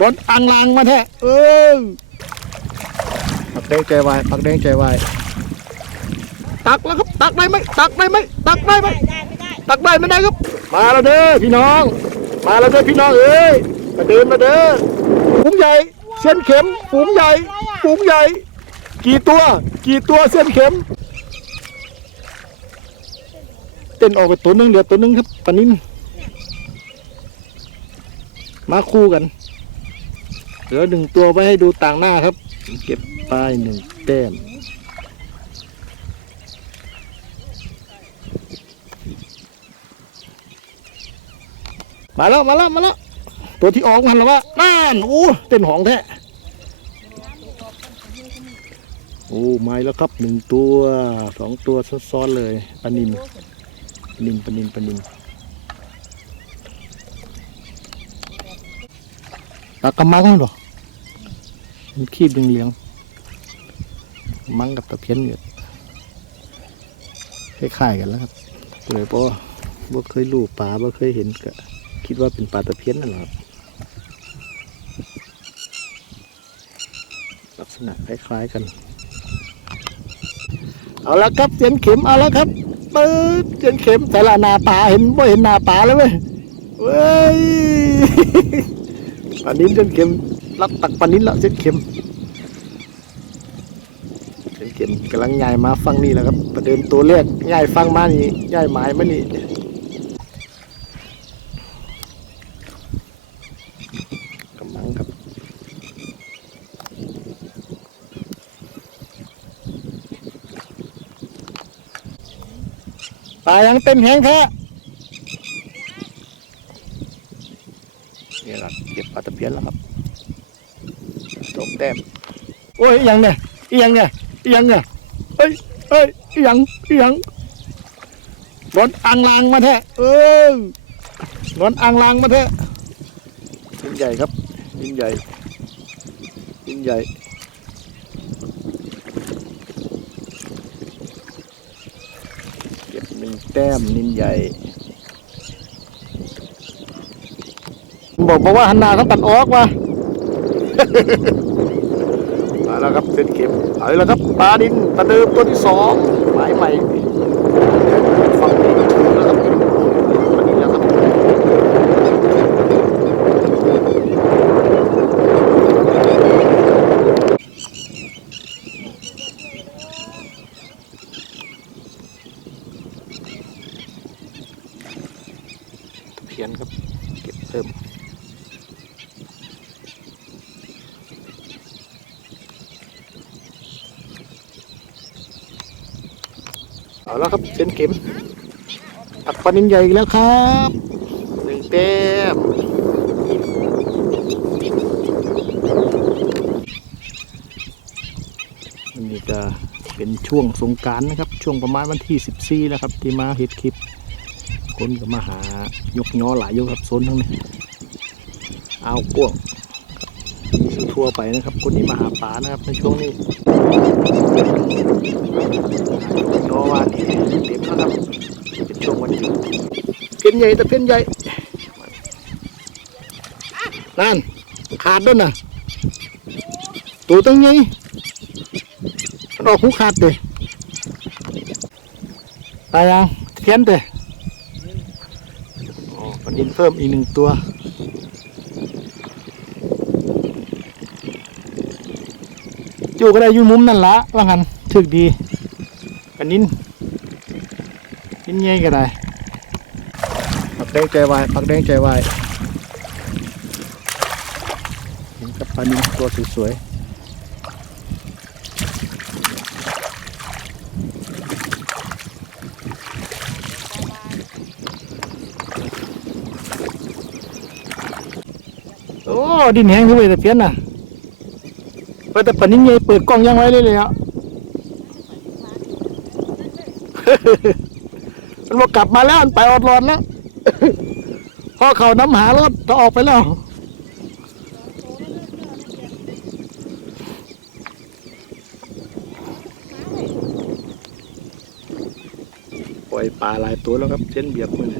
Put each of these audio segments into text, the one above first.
บอลอ่างลางมาแท้เออปักแดงใจวายปักแดงใจวายตักแล้วครับตักได้ไหมตักได้ไหมตักได้ไหมได้ไม่ได้ตักได้ไม่ได้ครับ มาแล้วเด้อพี่น้อง มาแล้วเด้อพี่น้องเอ้ยมาเดินมาเด้อฝูงใหญ่ เส้นเข็มฝูงใหญ่ฝูงใหญ่ กี่ตัว กี่ตัวเส้นเข็ม เต้นออกไปตัวหนึงเหลือตัวหนึงครับปลานินมาคู่กัน เหลือหนึ่งตัวไว้ให้ดูต่างหน้าครับ เก็บไปหนึ่งแต้มมาแล้วมาแล้วมาแล้วตัวที่ออกมันแล้วว่านั่นโอ้เต้นหองแท้โอ้ไม่แล้วครับหนึ่งตัวสองตัวซ้อนๆเลยปนินปนินปนินปนิน ปลากระมังเหรอมันขีบเหลืองๆมังกับตะเพียนเนี่ยคล้ายๆกันแล้วครับตัวไหนปอบ่เคยลูปลาบ่เคยเห็นก็คิดว่าเป็นปลาตะเพียนนั่นแหละครับลักษณะคล้ายๆกัน เอาละครับเสียนเข็มเอาละครับปื๊ดเสียนเข็มแต่ละหนาป่าเห็นบ่เห็นหนาป่าแล้วเว้ยเว้ย ปลานิ้นเสียนเข็มรับตักปลานิ้นแล้วเสียนเข็มเสียนเข็มกำลังย้ายมาฟังนี่แหละครับ ประเดิมตัวแรกย้ายฟังมานี่ย้ายหมายมานี่กำลังครับปลายังเต็มแหงแท้นี่แหละ เปลาตะเพียนแล้วครับสองแต้มโอ้ยยังเนี่ยยังเนี่ยยังเนี่ยเอ้ยเอ้ยยังยังบอลอ่างลางมาแท้เออบอลอ่างลางมาแท้ยิ่งใหญ่ครับยิ่งใหญ่ยิ่งใหญ่เก็บหนึ่งแต้มนินใหญ่ บอกบอกว่าหันหน้าทั้งตัดออกว่ะมาแล้วครับเส้นเข็มเอาล้วครับปลาดินตะเดิมตัวที่สองหมายใหม่ฟังดีแล้วครับปลาดินแล้วครับเพียนครับเก็บเพิ่ม เอาแล้วครับเส้นเข็มตักปลาดินใหญ่แล้วครับหนึ่งแต้มอันนี้จะเป็นช่วงสงการนะครับ ช่วงประมาณวันที่ 14 นะครับ ที่มาเฮ็ดคลิป คนก็มาหายกย้อหลายอยครับโซนทั้งนี้เอากว้าง ทั่วไปนะครับ คนที่มาหาปลานะครับในช่วงนี้ย้อวานี่เต็มแล้วครับเป็นช่วงวันหยุดเพี้ยนใหญ่แต่เพี้ยนใหญ่นั่นขาดด้วยนะตัวตั้งไงมันออกหูขาดเลยตายยังเพี้ยนเตะอ๋อปนินเพิ่มอีกหนึ่งตัว อยู่ก็ได้อยู่มุมนั่นละว่างั้นถึกดีปลานินนินใหญ่ก็ได้ปักแดงใจวายปักแดงใจวายเห็นกับปลานินตัวสวยๆโอ้ดินแห้งที่ไปแต่เพี้ยนน่ะ เปิดแต่ปลานินใหญ่เปิดกล้องยังไว้เลยเลยอะ มันบอกกลับมาแล้วมันไปอดรอนแล้วพ่อเขาน้ำหารถถ้าออกไปแล้วปล่อยปลาหลายตัวแล้วครับเช่นเบียบมือ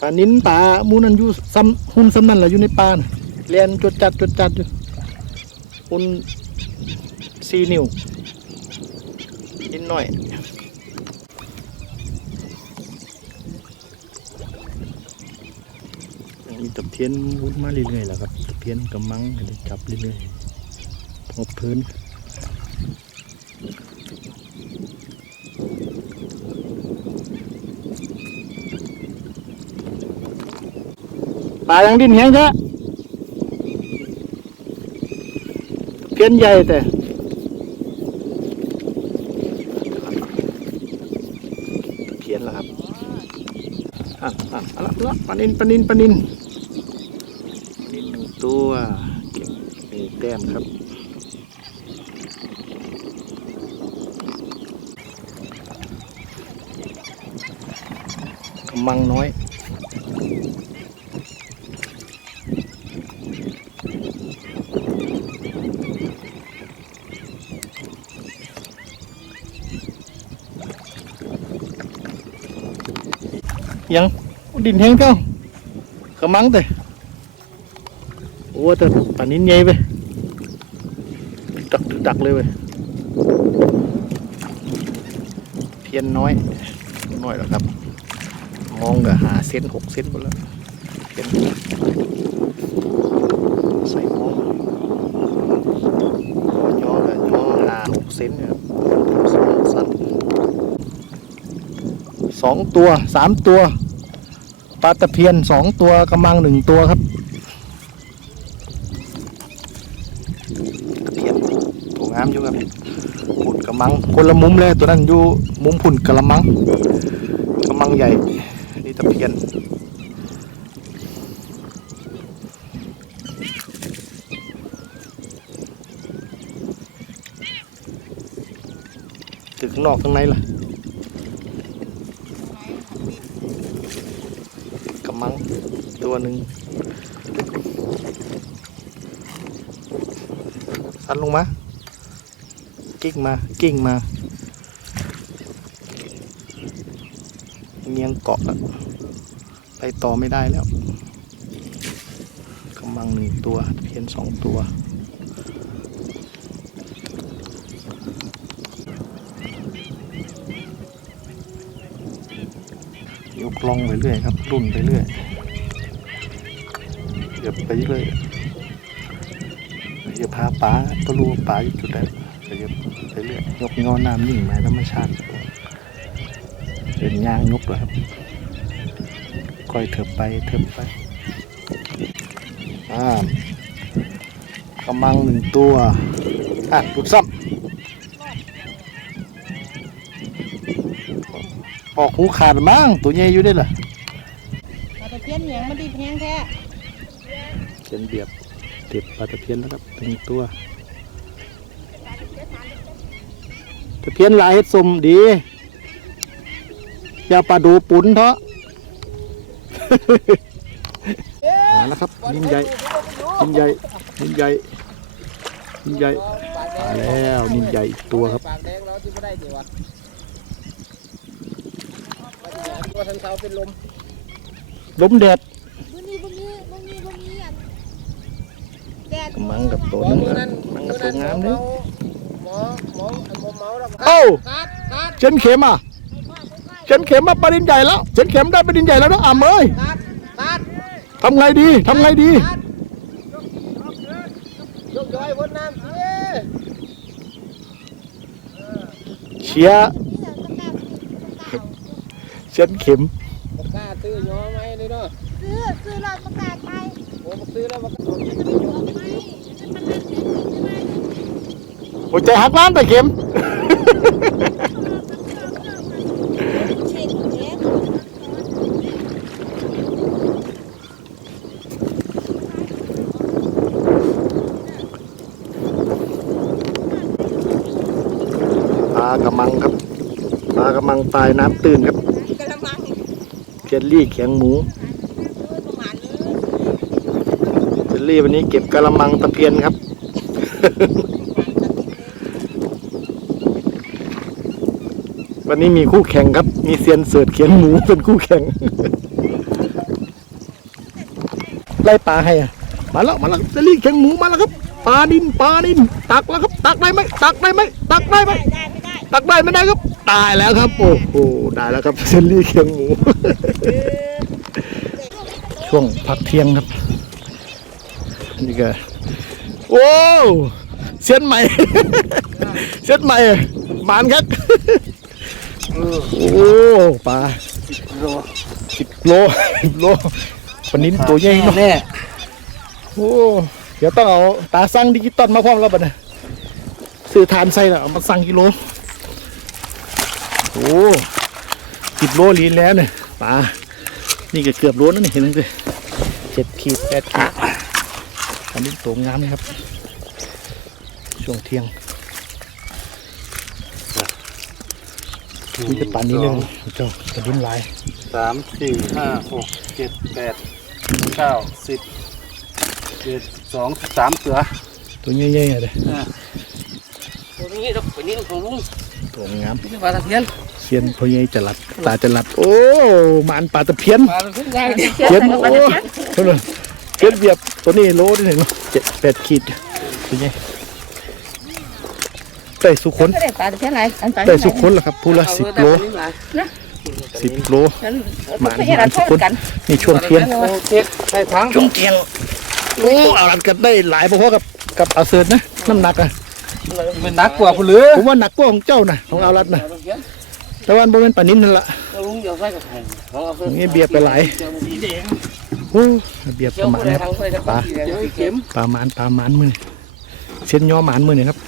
ปลานิ้นปลามูนันอยู่ซ้ำหุ่นซ้ำนั่นแหละอยู่ในปลาน่ะ เรียนจุดจัดจุดจัดอยู่หุ่นสี่นิ้วนิดหน่อยมีตะเพียนวุ้นมาเรื่อยๆแหละครับตะเพียนกำมังให้ได้จับเรื่อยๆพบพื้นปลายังดิ้นแห้งแท้ เพี้ยนใหญ่แต่เพี้ยนแล้วครับอะอะเอาละเอาละปลานินปลานินปลานินปลานินหนึ่งตัวเก็บหนึ่งแต้มครับกำมังน้อย ยังดินแห้งเก้ากระมังแต่โอ้แต่ป่านนี้ใหญ่ไปดักดักเลยเว้ยเพียนน้อยน้อยแล้วครับ มองก็หาเส้นหกเส้นหมดแล้วเพียนใส่มองย่อก็ย่อหาหกเส้นนยครับสองสัตว์สองตัวสามตัว ปลาตะเพียนสองตัวกำมังหนึ่งตัวครับตะเพียนตัวงามอยู่ครับผุนกำมังคนละมุมเลยตัวนั้นอยู่มุมผุนกระมังกำมังใหญ่นี่ตะเพียนถึงข้างนอกข้างในล่ะ กระมัง ตัวหนึ่งซัดลงมากิ้งมากิ้งมาเงียงเกาะแล้วไปต่อไม่ได้แล้วกำมังหนึ่งตัว เพียนสองตัวยกล่องไปเรื่อยครับ รุ่นไปเรื่อย เหยียบไปเรื่อยเหยียบพาปลาก็รู้ว่าปลาอยู่จุดไหนเหยียบไปเรื่อยยกงอน้ำนิ่งไหมธรรมชาติเป็นย่างยกเลยครับค่อยเถิบไปเถิบไปอ่ากำมังหนึ่งตัวอะดูดซ้ำออกหูขาดบ้างตัวใหญ่อยู่ได้เหรอปลาตะเพียนเหนียงมันดีแพงแท้ ขียนเบียบเก็บปลาตะเพียนแล้วครับหนึ่งตัวตะเพียนหลายเฮ็ดสมดีอย่าปลาดูปุ่นเถอะมาแล้วครับนิ่มใหญ่นิ่มใหญ่นิ่มใหญ่นิ่มใหญ่มาแล้วนิ่มใหญ่อีกตัวครับปากแดงเราที่ไม่ได้สิวะตัวทันเสาเป็นลมล้มแดด บ่มีบ่มีบ่มีบ่มีอันแดด กำมังกับตัวหมอนึงมือนะนั้นมังมืกับอตันั้วนงามหมนี่อหมอหมอหมอเมาแล้วเอ้าคัดคัดเชนเข็มอะเชนเข็มมาปลาดินใหญ่แล้วเชนเข็มได้ปลาดินใหญ่แล้วนะอ่ำเอ้ยคัดคัดทำไงดีทำไงดีคัดยกย้อยบนน้ำเอ้ยเชียร์นี่แหละต้องการต้องการเชนเข็มบอกกล้าซื้อย้อไหมเลยเนาะซื้อซื้อเราต้องการไป โอ้บอกซื้อแล้วบอกไม่มันนั่นเดี๋ยวจะได้หัวใจหักล้านแต่เข็มปลากระมังครับปลากระมังตายน้ำตื้นครับเจลลี่แข็งหมู ประมาณนี้ เจ ลลี่วันนี้เก็บกระมังตะเพียนครับ วันนี้มีคู่แข่งครับ มีเซียนเสือดเขียงหมูเป็นคู่แข่ง ไล่ปลาให้อะมาแล้วมาแล้วเจลลี่เข่งหมูมาแล้วครับปลานินปลานิน ตักแล้วครับ ตักได้ไหมตักได้ไหมตักได้ไหมตักได้ไม่ได้ครับ ตายแล้วครับ โอ้โหได้แล้วครับเจลลี่เข่งหมู ช่วงพักเที่ยงครับ นี่ก็โอ้เส้นใหม่ เส้นใหม่หมานครับโอ้ปลาสิบโลสิบโลปลานิ้นตัวใหญ่เนาะแน่โอ้เดี๋ยวต้องเอาตาสั่งดิจิตอลมาพร้อมแล้วบัดนะซื้อทานใส่แล้วเอามาสั่งกิโลโอ้สิบโลลีนแล้วเนี่ยปลานี่ก็เกือบโลนั่นเห็นไหมเลยเจ็ดขีดแปดขีดอั นนี้ตัวงามนะครับ ช่วงเที่ยงมีแต่ปลานี้เลยเจ้ากระดุนหลายสามสี่ห้าหกเจ็ดแปดเก้าสิบเจ็ดสองสามเสือตัวใหญ่ๆเลยตัวนี้เราไปนี่ของลุงตัวงามนี่ปลาตะเพียนเซียนพ่อใหญ่จะหลัดตาจะหลัดโอ้หมันปลาตะเพียนปลาตะเพียนใหญ่เพียนโอ้เท่าไหร่เพียนเบียบ ตัวนี้โลได้ถึงเจ็ดแปดขีดเป็นไงไต่สุขนไม่ได้ปลาตะเพียนอะไรอันปลาไต่สุขนเหรอครับพูละสิบโลสิบโลนั้นหมาไม่ใช่เราโทษกันนี่ช่วงเที่ยงเช็คใส่ถังช่วงเที่ยงโอ้เอาลัดกันได้หลายพอๆกับกับเอาเซิร์นะน้ำหนักอะเป็นนักกว่าผู้เหลือผมว่าหนักกว่าของเจ้านะของเอาลัดนะแต่ว่าบ่เป็นปลานิ้นนั่นละลุงเดี๋ยวใส่กับแผ่นเขาเอานี่เบียบไปหลาย โอ้เบียบประมาณนี้ครับปลาปลาหมานปลาหมานมือเส้นย่อหมานมือเนี่ยครับ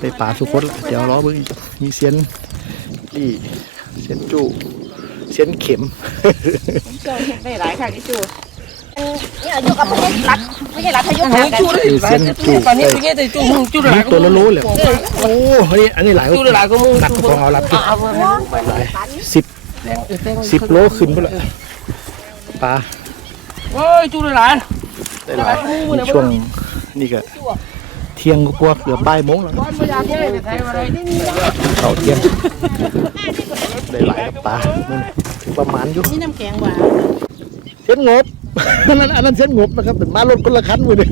ได้ปลาสุพจน์ละเดี๋ยวรอเบิ่งมีเส้นนี่เส้นจูเส้นเข็มเจ้าเห็นได้หลายค่ะที่จูเนี่ยอยู่กับประเทศรัฐไม่ใช่รัฐทยุทธ์กันจูเลยปลานี้ตัวนี้แต่จูมึงจูเลยตัวละโลเลยโอ้อันนี้อันนี้หลายจูเลยหลายก็มึงหนักกว่าเอารับดิเอาไปหลายสิบสิบโลขึ้นไปละ ปลาโอ้ยจูเลยหลายได้หลายนี่ช่วงนี่ก็เที่ยงกว่าๆเกือบบ่ายโมงแล้วก้อนไม่อยากให้ใส่อะไรนี่นี่เขาเที่ยงได้หลายกับปลานั่นประมาณอยู่นี่น้ำแข็งหวานเส้นงบอันนั้นอันนั้นเส้นงบนะครับเป็นมารถคนละคันมือนี่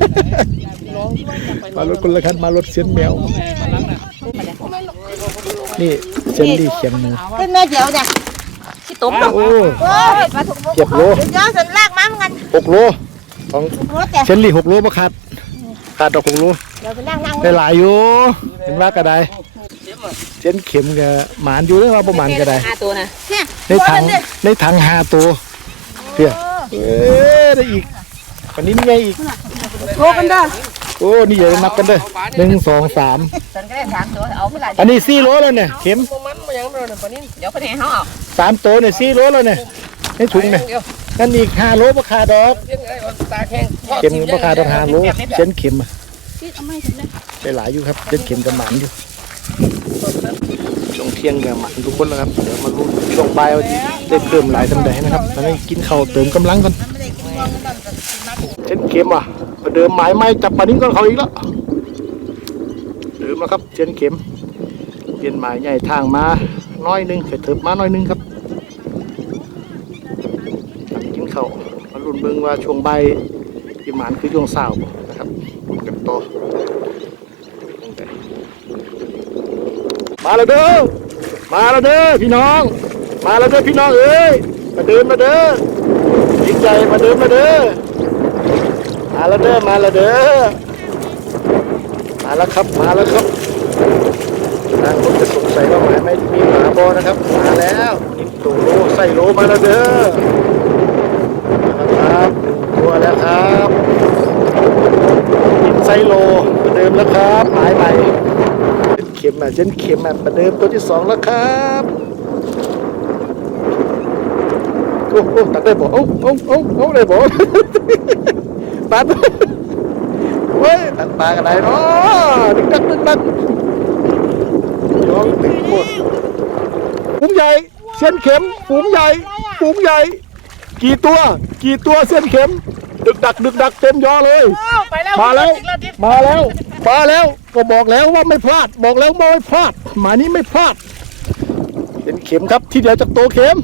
มารถคนละคันมารถเส้นแมวนี่เส้นดีเขียงหมูเป็นแม่เดียวจ้ะ ที่ตุ้มโอ้โอ้ยปลาถุงเก็บโลย้อนสันลากมาเหมือนกันหกโลของรถแต่เส้นดีหกโลมาขาดขาดดอกหกโลเดี๋ยวไปนั่งนั่งได้หลายอยู่เห็นว่ากระไดเส้นเข็มกับหมานอยู่เรื่องว่าประมาณกระไดห้าตัวนะเนี่ยในถังในถังห้าตัวเพียเอ้ยได้อีกวันนี้นี่ไงอีกโทกันเด้อ โอ้ นี่อย่านับกันเด้อหนึ่งสองสามสันก็ได้สามตัวเอาเมื่อไหร่อันนี้สี่โลแล้วเนี่ยเข็มมันมาอย่างเราเนี่ยปลานี้เดี๋ยวไปแทงเขาเอาสามตัวเนี่ยสี่โลแล้วเนี่ยในถุงเนี่ยเดียวนั่นอีกห้าโลราคาดอกเส้นอะไรตาแข็งเข็มราคาดอกห้าโลเส้นเข็มอะที่เอาไม่ถึงเลยได้หลายอยู่ครับเส้นเข็มกับหมันอยู่ช่วงเที่ยงกับหมันทุกคนแล้วครับเดี๋ยวมาลุ้นช่วงบ่ายว่าจะได้เพิ่มหลายตำแหน่งนะครับตอนนี้กินข้าวเติมกำลังก่อนเส้นเข็มอะประ เดิมหมายไม่จับปลานิ้ก่อนเขาอีกแล้วเดิมแล้วครับเส้นเข็มเปลี่ยนหมายใหญ่ทางมาน้อยนึงเถิบมาน้อยนึงครับกินข้ามาลุ้นเบิงว่าช่วงใบ่ายที่หมานคือช่วงเช้าบ่นะครับลุ้นกันต่อมาแล้วเด้อมาแล้วเด้อพี่น้อง มาแล้วเด้อพี่น้องเอ้ยมาเดินมาเด้อยิ่งใหญ่มาเดินมาเด้อ มาแล้วเด้อมาแล้วเด้อมาแล้วครับมาแล้วครับทางคนจะสงสัยว่าหมาไม่มีหมาบอนะครับ มาแล้วนิโตโลใส่โลมาแล้วเด้อมาครับนึ่งตัวแล้วครับอินไซโลเหมือนเดิมแล้วครับหมายใหม่เส้นเข็มอะเส้นเข็มอะประเดิมตัวที่สองแล้วครับโอ้โหตัดได้บ่โอ้โอ้โอ้โอ้ได้บ่ ตัดเว้ยตัดปลากันได้เนาะดึกดักดึกดักยองติดโคตรฝูงใหญ่ เส้นเข็มฝูงใหญ่ฝูงใหญ่ กี่ตัว กี่ตัวเส้นเข็ม ดึกดัก ดึกดักเต็มยอเลย ไปแล้วมาแล้ว มาแล้วมาแล้วก็บอกแล้วว่าไม่พลาด บอกแล้วว่าไม่พลาด หมานี้ไม่พลาด เป็นเข็มครับที่เดียวจากโตเข็ม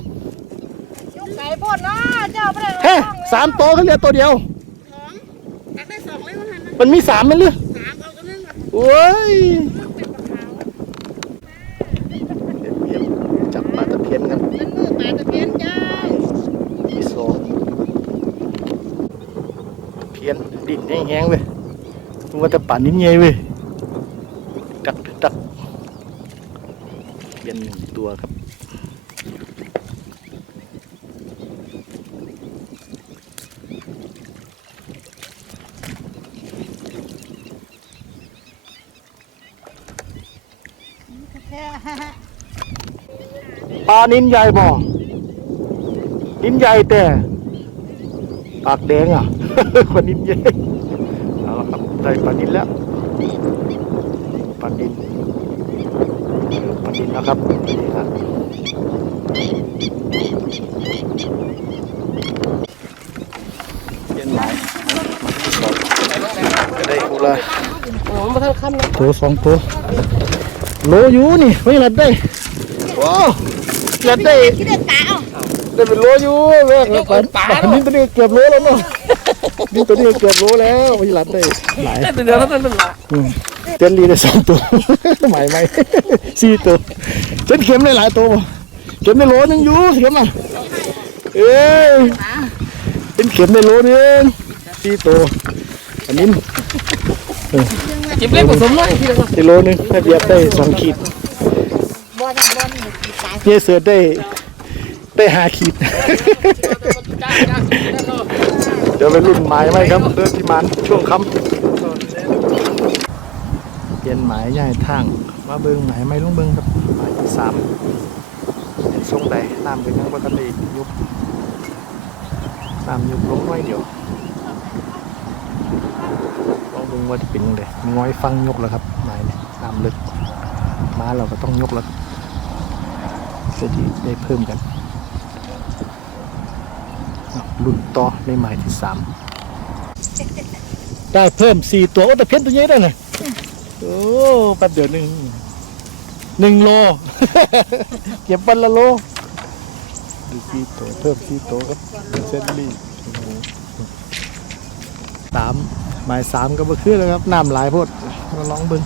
ไก่พ่นนะเจ้าไม่ได้เฮ้สามตัวเขาเรียกตัวเดียว มันมีสามไหมลือสามเอาตัวนึงละโอ้ยเป็นปลาขาวจับปลาตะเพียนกันนั่นมือปลาตะเพียนจ้าที่สองเพียนดินแห้งๆเว้ยมันว่าแต่ป่านนิ้นใหญ่เว้ยดักดักเพียนหนึ่งตัวครับ ปลานินใหญ่บ่นินใหญ่แต่ปากแดงอะปลานินใหญ่เอาละครับได้ปลานินแล้วปลานินปลานินนะครับนี่ครับเย็นหลายจะได้กูละโอ้มาทั้งค่ำนะตัวสองตัว โลอยู่นี่ไม่หลัดได้โอ้หลัดได้ที่เด็ดตาเอาได้เป็นโลอยู่แม่งแล้วปันปันนี่ตัวนี้เกือบโลแล้วเนาะนี่ตัวนี้เกือบโลแล้วไม่หลัดได้หลายได้เป็นเดือนแล้วนั่นละอืมเจนลีได้สองตัวใหม่ใหม่สี่ตัวเจนเข็มได้หลายตัวบ่เข็มได้โลนึงอยู่เข็มอะเอ้ยเป็นเข็มได้โลนึงสี่ตัวอันนี้ จิบเล็กผสมน้อยทีเดียวได้โลนึงถ้าเบียบได้สองขีดบอลบอลตายเยเสือได้ได้หาขีดจ้าจ้านั่นเนาะเดี๋ยวไปรุ่นหมายไหมครับเดินที่มันช่วงค่ำเปลี่ยนหมายใหญ่ทางมาเบิ้งหมายไม่ลงเบิ้งครับหมายที่สามเป็นทรงใดน้ำเป็นยังบ่ทันได้ยุบน้ำยุบลงไว้เดี๋ยว ลองเบิ้งว่าจะเป็นยังไงง้อยฟังยกแล้วครับหมายเนี่ยน้ำลึกม้าเราก็ต้องยกแล้วเพื่อที่ได้เพิ่มกันรุ่นต่อในหมายที่สามได้เพิ่มสี่ตัวโอ้แต่เพี้ยนตัวนี้ได้เลยโอ้แป๊บเดียวหนึ่งหนึ่งโล เก็บวันละโลดูสี่ตัวเพิ่มสี่ตัวครับเซนลี่สาม หมายสามก็บ่คือแล้วครับน้ำหลายโพดมาลองเบิ่ง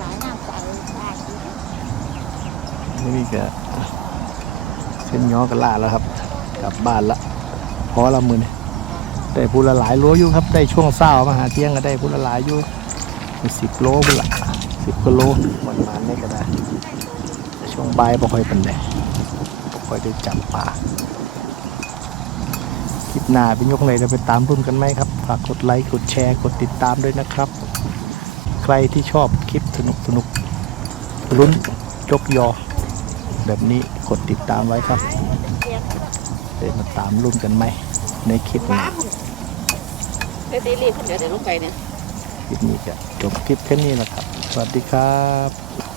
หลายน้ำใสนี่ก็เส้นย้อกันล่าแล้วครับ กลับบ้านละพอละมือนี่ได้พูละหลายโลอยู่ครับ ได้ช่วงเศร้ามาหาเที่ยงก็ได้พูละหลายอยู่สิบโลพูละสิบกิโลมันมาไม่ก็ได้ช่วงบ่ายบ่ค่อยเป็นไดบ่ค่อยได้จับปลา หน้าเป็นยกไหนเราไปตามรุ่นกันไหมครับฝากกดไลค์กดแชร์กดติดตามด้วยนะครับ ใครที่ชอบคลิปสนุกสนุกๆลุ้นยกยอ แบบนี้กดติดตามไว้ครับเดี๋ยวมาตามรุ่นกันไหมในคลิปหว้านี้วเดี๋ยวตีรีบเดี๋ยวเดี๋ยวลงไปเนี่ยคลิปนี้จะจบคลิปแค่นี้แหละครับ สวัสดีครับ